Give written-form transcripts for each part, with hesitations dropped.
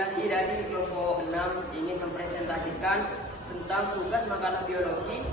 delegasi dari kelompok 6 ingin mempresentasikan tentang tugas makalah biologi,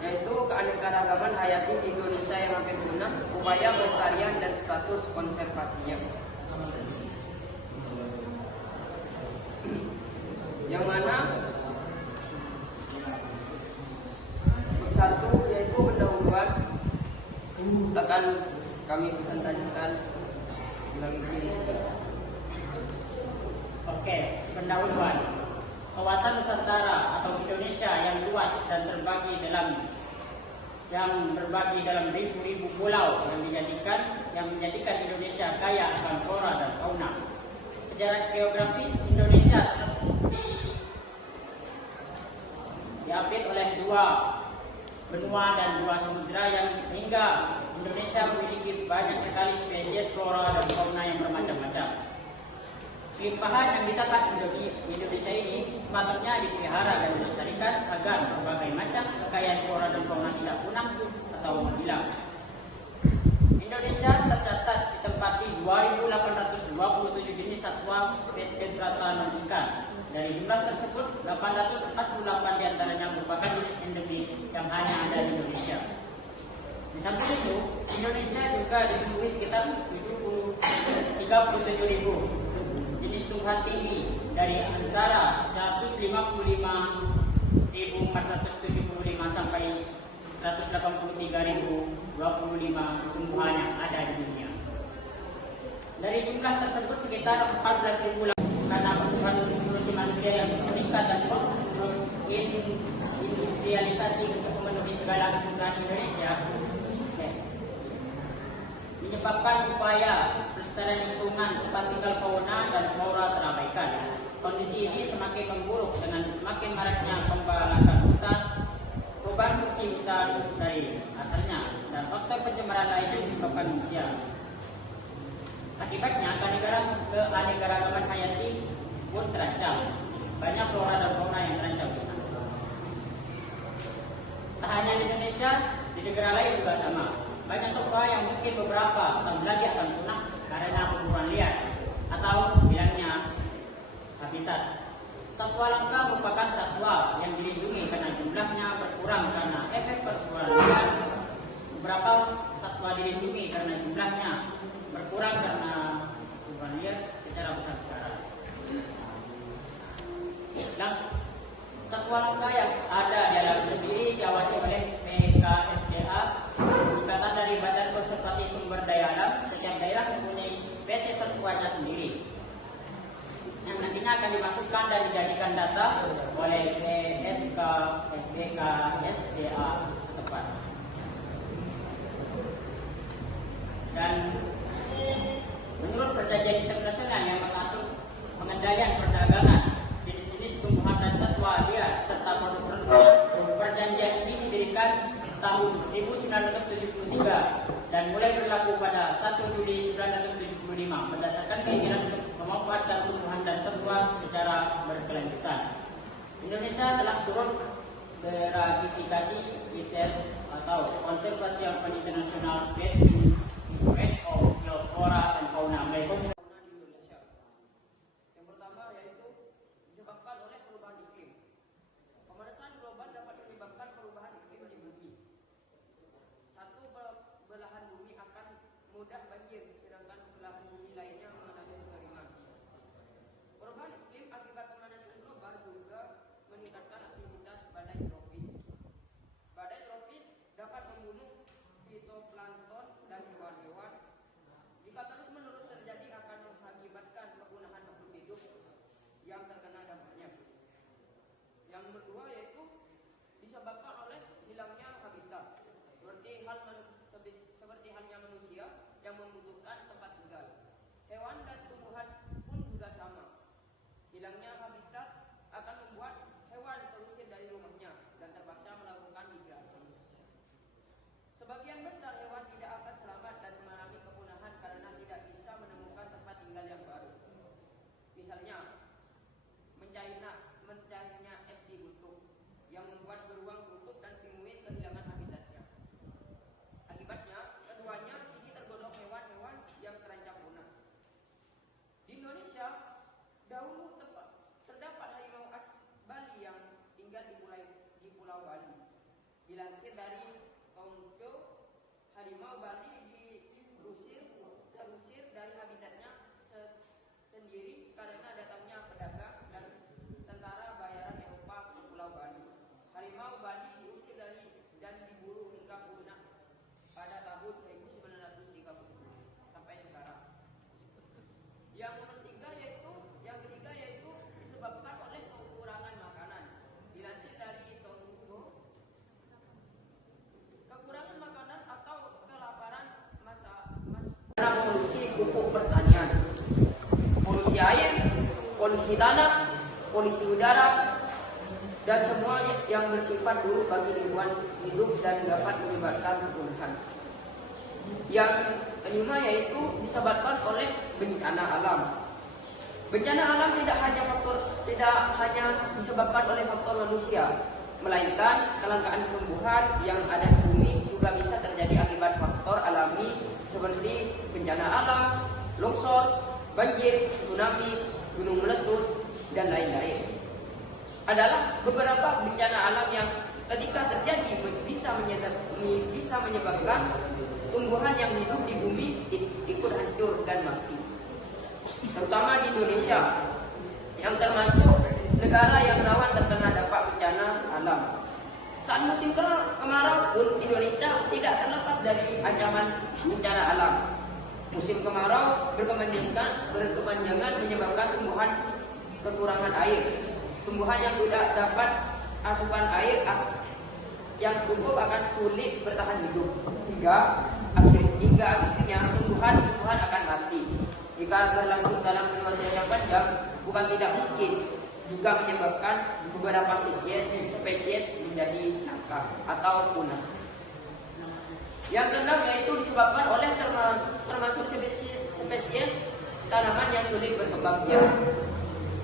yaitu keanekaragaman hayati di Indonesia yang hampir punah, upaya pelestarian dan status konservasinya. Yang mana satu yaitu pendahuluan akan kami presentasikan melalui skrip. Oke, pendahuluan. Kawasan Nusantara atau Indonesia yang luas dan berbagi dalam ribu-ribu pulau yang menjadikan Indonesia kaya akan flora dan fauna. Sejarah geografis Indonesia diapit oleh 2 benua dan 2 samudera yang sehingga Indonesia memiliki banyak sekali spesies flora dan fauna yang bermacam-macam. Limpahan yang didapat Indonesia ini sepatutnya dipelihara dan dilestarikan agar berbagai macam kekayaan flora dan fauna tidak punah atau hilang. Indonesia tercatat ditempati 2.827 jenis satwa vertebrata non ikan. Dari jumlah tersebut, 848 diantaranya merupakan jenis endemik yang hanya ada di Indonesia. Di samping itu, Indonesia juga dipenuhi sekitar 37.000 jenis tumbuhan tinggi dari antara 155.475 sampai 183.025 tumbuhan yang ada di dunia. Dari jumlah tersebut sekitar 14.000 karena pertumbuhan populasi manusia yang meningkat dan proses industrialisasi untuk memenuhi segala kebutuhan Indonesia menyebabkan upaya pelestarian lingkungan tempat tinggal fauna dan flora terabaikan. Kondisi ini semakin memburuk dengan semakin maraknya pembalakan hutan, perubahan fungsi hutan dari asalnya, dan faktor pencemaran lain yang disebabkan manusia. Akibatnya keanekaragaman hayati pun terancam. Banyak flora dan fauna yang terancam. Tak hanya di Indonesia, di negara lain juga sama. Banyak satwa yang mungkin beberapa tahun lagi akan punah karena pemburuan liar atau hilangnya habitat. Satwa langka merupakan satwa yang dilindungi karena jumlahnya berkurang karena efek perburuan liar. Beberapa satwa dilindungi karena jumlahnya berkurang karena perburuan liar secara besar-besaran. Satwa langka yang ada di alam sendiri diawasi oleh BKSDA, singkatan dari Badan Konservasi Sumber Daya Alam. Setiap daerah mempunyai spesies satwanya sendiri yang nantinya akan dimasukkan dan dijadikan data oleh BKSDA setempat. Dan menurut perjanjian internasional yang mengatur pengendalian perdagangan jenis-jenis tumbuhan dan satwa liar serta produk-produk, perjanjian ini didirikan tahun 1973 dan mulai berlaku pada 1 Juli 1975 berdasarkan keinginan memanfaatkan tumbuhan dan satwa secara berkelanjutan. Indonesia telah turut berratifikasi ITS atau Conservation International Grade of Flora and Fauna. Yang pertama yaitu disebabkan oleh perubahan iklim. Pemanasan global dapat menyebabkan perubahan iklim di bumi. Satu belahan bumi akan mudah banjir, sedangkan belahan bumi lainnya mengalami kekeringan. Perubahan iklim akibat pemanasan global juga meningkatkan aktivitas badai tropis. Badai tropis dapat membunuh fitoplankton dan hewan-hewan. Jika terus-menerus terjadi akan mengakibatkan kepunahan makhluk hidup yang terkena dampaknya. Yang kedua yaitu disebabkan oleh hilangnya habitat, seperti halnya manusia yang membutuhkan tempat tinggal. Hewan dan tumbuhan pun juga sama. Hilangnya habitat akan membuat hewan terusir dari rumahnya dan terpaksa melakukan migrasi. Sebagian besar hewan tidak akan selamat dan mengalami kepunahan karena tidak bisa menemukan tempat tinggal yang baru. Misalnya, mencairnya es di kutub yang membuat beruang kutub dan penguin kehilangan habitatnya. Dilansir dari Tongco, harimau Bali terusir dari habitatnya sendiri karena datangnya pedagang dan tentara bayaran Eropa ke Pulau Bali. Harimau Bali diusir dan diburu hingga punah pada tahun 1930 sampai sekarang. Yang ketiga yaitu disebabkan oleh kekurangan makanan. Dilansir dari Tongco, kekurangan makanan atau kelaparan karena polusi pupuk pertanian, polusi air, polusi tanah, polusi udara, dan semua yang bersifat buruk bagi lingkungan hidup dan dapat menyebabkan kepunahan. Yang kelima yaitu disebabkan oleh bencana alam. Bencana alam tidak hanya disebabkan oleh faktor manusia, melainkan kelangkaan tumbuhan yang ada di bumi juga bisa terjadi akibat faktor alami seperti bencana alam, longsor, banjir, tsunami, gunung meletus, dan lain-lain. Adalah beberapa bencana alam yang ketika terjadi bisa menyebabkan tumbuhan yang hidup di bumi ikut hancur dan mati. Terutama di Indonesia yang termasuk negara yang rawan terkena dampak bencana alam. Saat musim kemarau pun Indonesia tidak terlepas dari ancaman bencana alam. Musim kemarau berkepanjangan menyebabkan tumbuhan kekurangan air. Tumbuhan yang tidak dapat asupan air yang cukup akan sulit bertahan hidup. Hingga akhirnya tumbuhan akan mati. Jika berlangsung dalam periode yang panjang, bukan tidak mungkin juga menyebabkan beberapa spesies menjadi langka atau punah. Yang keenam yaitu disebabkan oleh termasuk spesies tanaman yang sulit berkembang biak.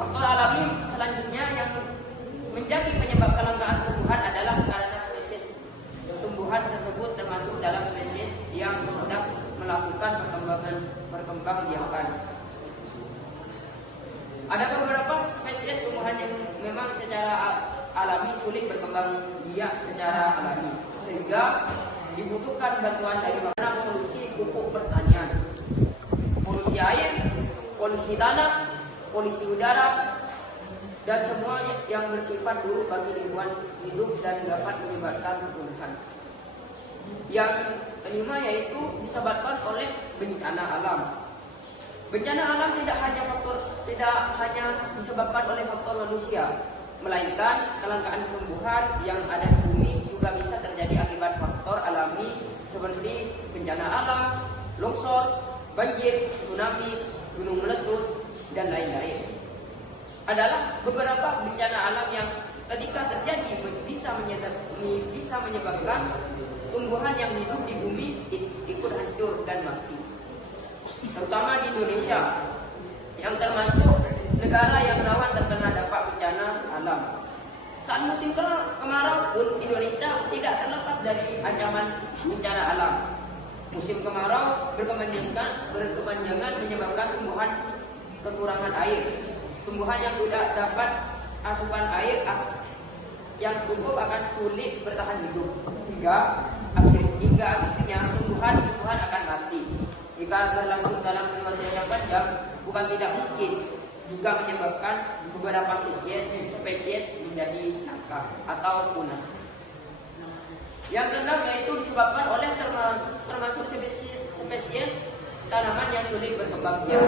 Faktor alami selanjutnya yang menjadi penyebab kelangkaan tumbuhan adalah karena spesies tumbuhan tersebut termasuk dalam spesies yang mudah melakukan perkembangbiakan. Ada beberapa spesies tumbuhan yang memang secara alami sulit berkembang biak secara alami, sehingga dibutuhkan bantuan dari polusi pupuk pertanian, polusi air, polusi tanah, polusi udara, dan semua yang bersifat buruk bagi lingkungan hidup dan dapat menyebabkan kepunahan. Yang kelima yaitu disebabkan oleh bencana alam. Bencana alam tidak hanya disebabkan oleh faktor manusia, melainkan kelangkaan tumbuhan yang ada di bumi juga bisa terjadi akibat faktor alami seperti bencana alam, longsor, banjir, tsunami, gunung meletus, dan lain-lain. Adalah beberapa bencana alam yang ketika terjadi bisa menyebabkan tumbuhan yang hidup di bumi ikut hancur dan mati. Terutama di Indonesia yang termasuk negara yang rawan terkena dampak bencana alam. Saat musim kemarau pun Indonesia tidak terlepas dari ancaman bencana alam. Musim kemarau berkepanjangan menyebabkan tumbuhan kekurangan air. Tumbuhan yang tidak dapat asupan air yang cukup akan sulit bertahan hidup. Hingga akhirnya tumbuhan akan mati. Jika berlangsung dalam periode yang panjang, bukan tidak mungkin juga menyebabkan beberapa spesies menjadi langka atau punah. Yang keenam yaitu disebabkan oleh termasuk spesies tanaman yang sulit berkembang biak.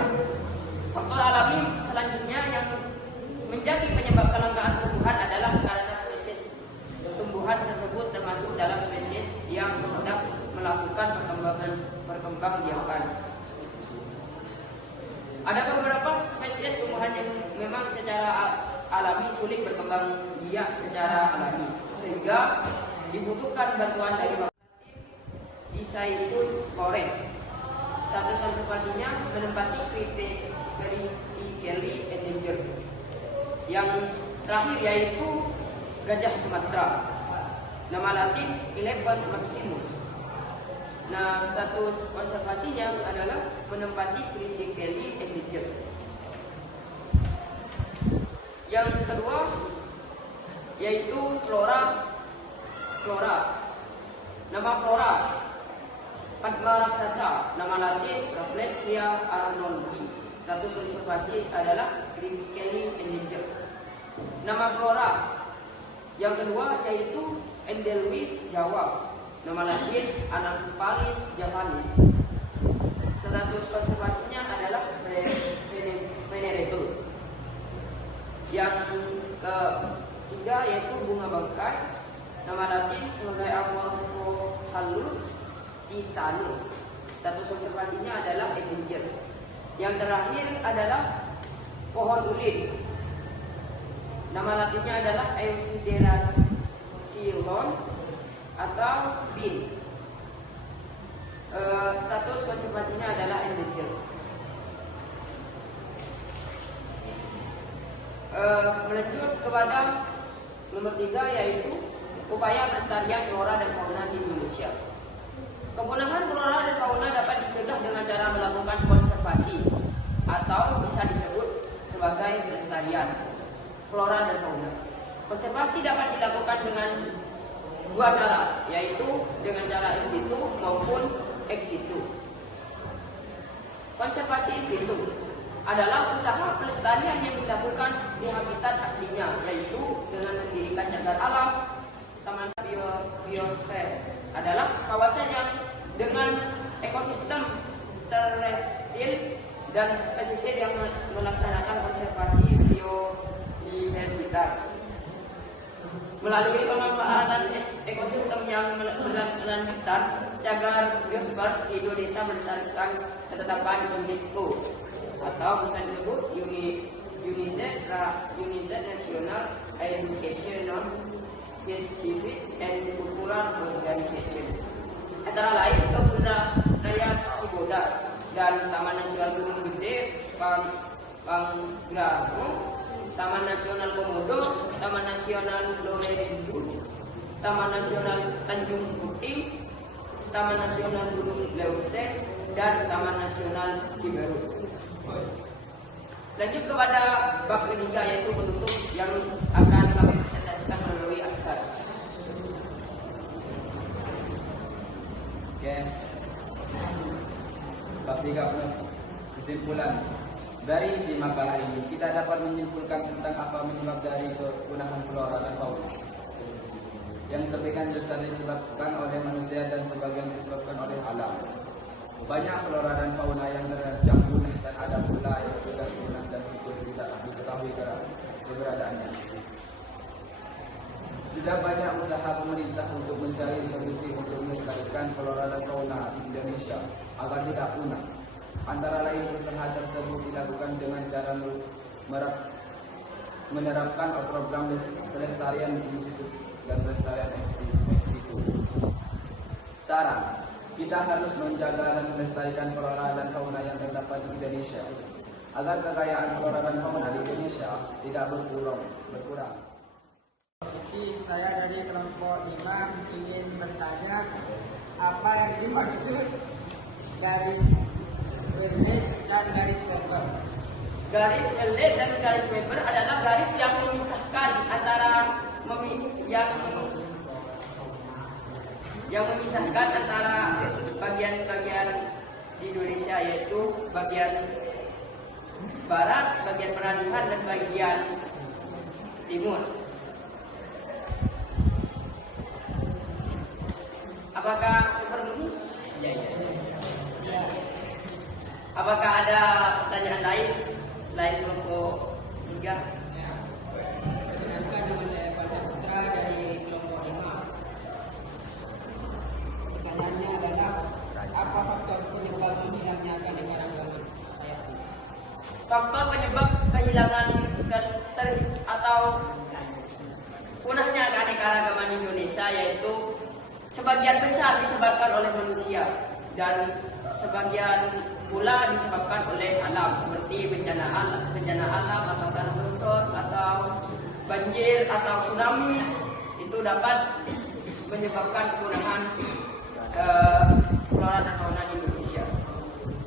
Faktor alami selanjutnya yang menjadi penyebab kelangkaan tumbuhan adalah karena spesies tumbuhan tersebut termasuk dalam spesies yang mudah melakukan perkembangbiakan. Ada beberapa spesies tumbuhan yang memang secara alami sulit berkembang biak secara alami, sehingga dibutuhkan bantuan dari Isaetus cores. Status konservasinya menempati kategori endangered. Yang terakhir yaitu gajah Sumatera. Nama latin Elephant maximus. Nah, status konservasinya adalah menempati critically endangered. Yang kedua yaitu flora Flora. Nama flora Padma raksasa, nama Latin Rafflesia arnoldii. Status konservasi adalah critically endangered. Nama flora yang kedua yaitu Endelwis Jawa, nama Latin Anaphalis javanis. Status konservasinya adalah venerable. Yang ketiga yaitu bunga bangkai, nama Latin sebagai Amorphohalus titanus. Status konservasinya adalah endangered. Yang terakhir adalah pohon ulin, nama Latinnya adalah Eusideracilon atau bin. Status konservasinya adalah endangered. Melanjut kepada nomor 3 yaitu upaya pelestarian flora dan fauna di Indonesia. Kepunahan flora dan fauna dapat dicegah dengan cara melakukan konservasi atau bisa disebut sebagai pelestarian flora dan fauna. Konservasi dapat dilakukan dengan dua cara, yaitu dengan cara in situ maupun ex situ. Konservasi in situ adalah usaha pelestarian yang dilakukan di habitat aslinya, yaitu dengan mendirikan cagar alam. Taman biosfer adalah kawasan yang dengan ekosistem terestrial dan pesisir yang melaksanakan konservasi biodiversitas. Melalui pemanfaatan ekosistem yang berkelanjutan, cagar biosfer di Indonesia berdasarkan ketetapan UNESCO atau bisa disebut United National Educational Scientific and Cultural Organization. Antara lain Kebun Raya Cibodas dan Taman Nasional Gunung Gede Pangrango, Taman Nasional Komodo, Taman Nasional Lowerindu, Taman Nasional Tanjung Puting, Taman Nasional Gunung Leuser, dan Taman Nasional Ciberut. Lanjut kepada bab ketiga yaitu penutup yang akan kami presentasikan melalui Astar. Oke. Bab 3 kesimpulan. Dari isi makalah ini kita dapat menyimpulkan tentang apa penyebab dari kepunahan flora dan fauna. Yang sebagian besar disebabkan oleh manusia dan sebagian disebabkan oleh alam. Banyak flora dan fauna yang terancam punah dan ada pula yang sudah punah dan tidak diketahui keberadaannya. Sudah banyak usaha pemerintah untuk mencari solusi untuk melestarikan flora dan fauna di Indonesia agar tidak punah. Antara lain usaha tersebut dilakukan dengan cara menerapkan program pelestarian in situ dan pelestarian ex situ. Saran, kita harus menjaga dan melestarikan flora dan fauna yang terdapat di Indonesia agar kekayaan flora dan fauna di Indonesia tidak berkurang. Saya dari kelompok 5 ingin bertanya apa yang dimaksud garis Weber dan garis Weber. Garis Weber dan garis Weber adalah garis yang memisahkan antara yang memisahkan antara bagian-bagian di Indonesia, yaitu bagian barat, bagian peralihan, dan bagian timur. Apakah perlu? Ya. Apakah ada pertanyaan lain selain kelompok 3? Perkenalkan, nama saya Pada Putra dari kelompok 5. Pertanyaannya adalah apa faktor penyebab hilangnya keanekaragaman hayati? Faktor penyebab kehilangan atau punahnya keanekaragaman Indonesia yaitu sebagian besar disebabkan oleh manusia dan sebagian pula disebabkan oleh alam seperti bencana alam atau tanah longsor atau banjir atau tsunami. Itu dapat menyebabkan kepunahan flora dan fauna di Indonesia.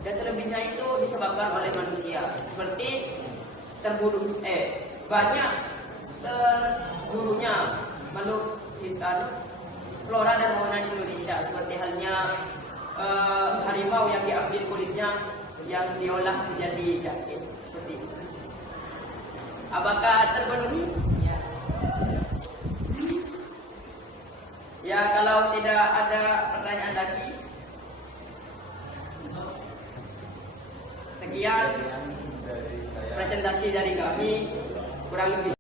Dan selebihnya itu disebabkan oleh manusia seperti banyak terburunya makhluk hidup flora dan fauna di Indonesia, seperti halnya harimau yang diambil kulitnya yang diolah menjadi jaket seperti itu. Apakah terpenuhi? Ya. Ya, kalau tidak ada pertanyaan lagi, sekian presentasi dari kami. Kurang lebih